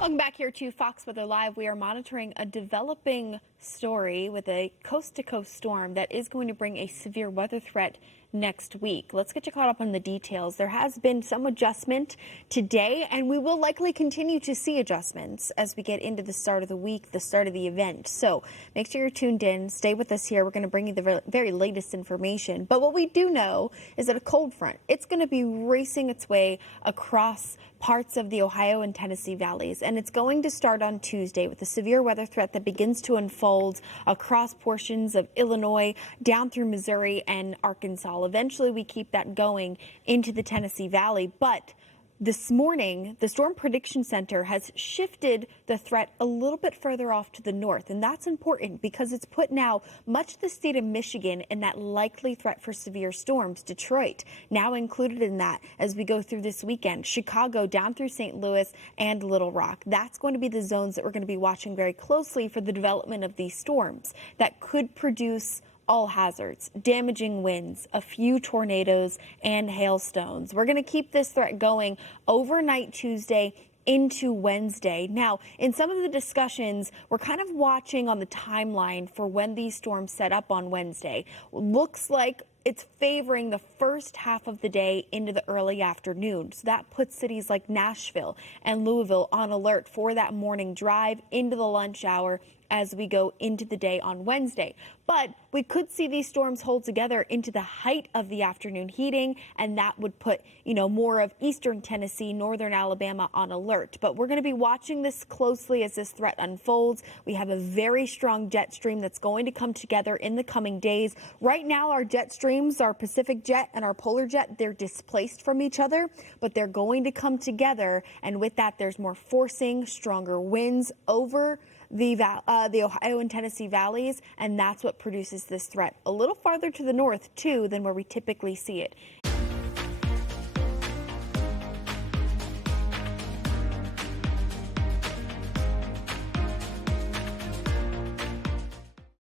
Welcome back here to Fox Weather Live. We are monitoring a developing story with a coast-to-coast storm that is going to bring a severe weather threat next week. Let's get you caught up on the details. There has been some adjustment today, and we will likely continue to see adjustments as we get into the start of the week, the start of the event. So make sure you're tuned in. Stay with us here. We're going to bring you the very latest information. But what we do know is that a cold front, it's going to be racing its way across parts of the Ohio and Tennessee valleys, and it's going to start on Tuesday with a severe weather threat that begins to unfold across portions of Illinois down through Missouri and Arkansas. Eventually, we keep that going into the Tennessee Valley, but this morning, the Storm Prediction Center has shifted the threat a little bit further off to the north, and that's important because it's put now much of the state of Michigan in that likely threat for severe storms. Detroit now included in that as we go through this weekend. Chicago down through St. Louis and Little Rock. That's going to be the zones that we're going to be watching very closely for the development of these storms that could produce all hazards, damaging winds, a few tornadoes, and hailstones. We're going to keep this threat going overnight Tuesday into Wednesday. Now, in some of the discussions, we're kind of watching on the timeline for when these storms set up on Wednesday. Looks like it's favoring the first half of the day into the early afternoon. So that puts cities like Nashville and Louisville on alert for that morning drive into the lunch hour as we go into the day on Wednesday. But we could see these storms hold together into the height of the afternoon heating, and that would put, more of eastern Tennessee, northern Alabama on alert. But we're going to be watching this closely as this threat unfolds. We have a very strong jet stream that's going to come together in the coming days. Right now, our jet streams, our Pacific jet and our polar jet, they're displaced from each other, but they're going to come together. And with that, there's more forcing, stronger winds over the Ohio and Tennessee valleys, and that's what produces this threat a little farther to the north, too, than where we typically see it